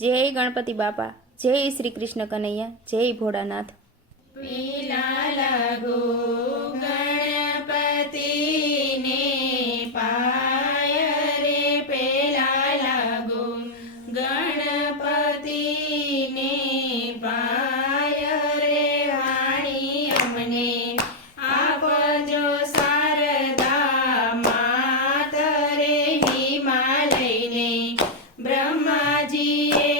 જય ગણપતિ બાપા, જય શ્રી કૃષ્ણ કનૈયા, જય ભોળાનાથ। પીલા લાગો ગણપતિને પાય રે, પેલા લાગો ગણપતિને પાય રે, વાણી અમને આપજો શારદા માત રે, હિમાલયને બ્રહ્માજીએ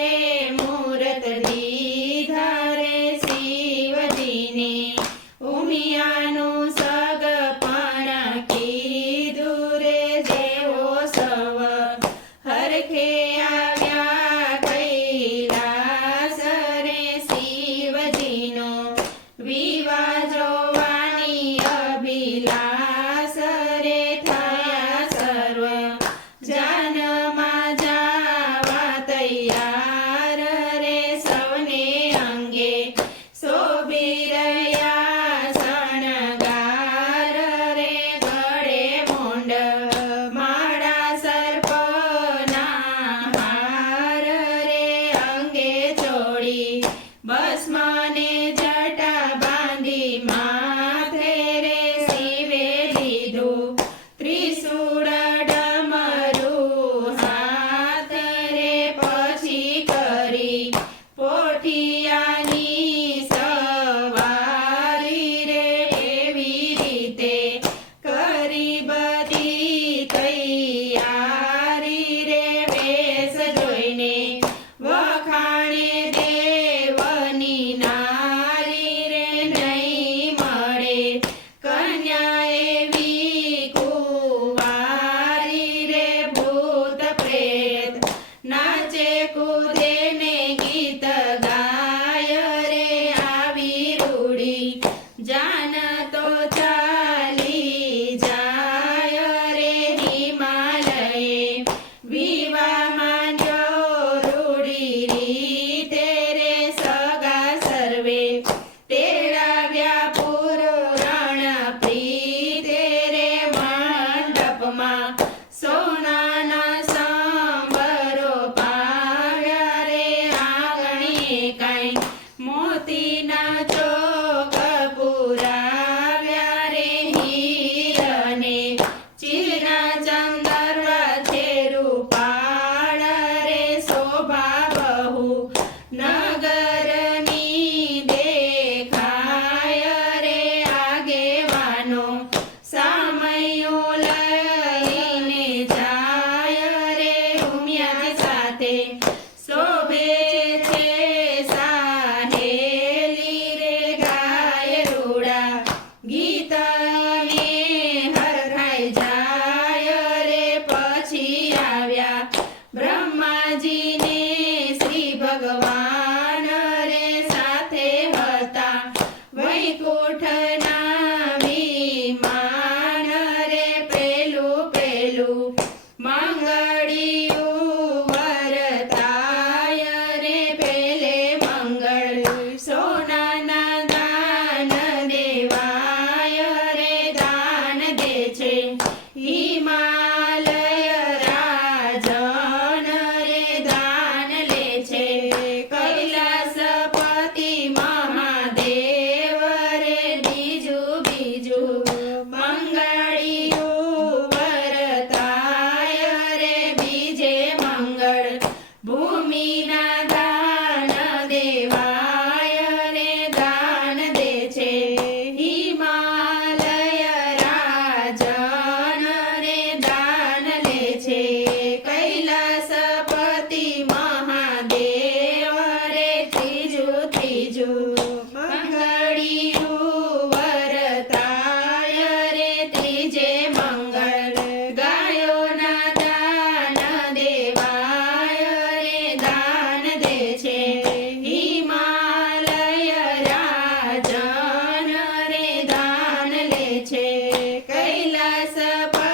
મૂરત દીધા રે, શિવજીને ઉમિયાનું સગપણ કીધું રે, જેવો સવ હરખે આવ્યા કૈલાસ રે, શિવજીનો વિવાહ જોવાની અભિલાષ રે, થયા સર્વ જાનમાં જાવા તૈયાર રે, સૌને અંગે શોભી રહ્યા શણગાર રે, ગળે મૂંડ માળા સર્પના હાર રે, અંગે ચોળી ભસ્મને જટા બાંધી માથે રે, શિવે લીધું ત્રિશૂળ ડમરું હાથ રે, પછી કરી પોઠિયાની સવારી રે, એવી રીતે કરી બધી તૈયારી રે, વેશ જોઈને વખાણે દેવની નારી રે, નહીં મળે કન્યા એવી કુંવારી રે, ભૂત પ્રેત નાચે કૂદે ને ગીત ગાય રે, આવી રૂડી જાન તો ચાલી જાય રે, હિમાલયે વિવાહ માંડ્યો રૂડી રીતે રે, સગા સર્વે તેડાવ્યા પુરણ પ્રીતે રે, મંડપમાં સોનાના સંબરો પાવ્યા રે, આંગણે કાંઈ મોતીના ચોક પુરાવ્યા રે, હીરને ચીરના ચંદરવા છે રૂપાળ રે, શોભા બહુ નગરની દેખાય રે, આગેવાનો સામયો લઈને જાય રે, ઉમિયા સાથે શોભે છે સાહેલી રે, ગાય રૂડા ગીતને હરખાઈ જાય રે, પછી આવ્યા બ્રહ્માજીને શ્રી ભગવાન રે, સાથે હતા વૈકુંઠના વિમાન રે, પેલું પેલું મંગળિયું વરતાય રે, પેલે મંગળ સોનાના દાન દેવાય રે, દાન દે છે હિમાલય રાજન રે, દાન લે છે કૈલાસપતિ મહાદેવ રે, બીજું બીજું મંગળિયું વરતાય રે, બીજે મંગળ ભૂમિના દાન દેવાય રે, દાન દે છે હિમાલય રાજન રે, દાન લે છે કૈલાસપતિ મહાદેવ રે, ત્રીજું ત્રીજું મંગળિયું વરતાય રે, ત્રીજે મંગળ ગાયોના દાન દેવાય રે, દાન દે છે હિમાલય રાજન રે, દાન લે છે કૈલાસપતિ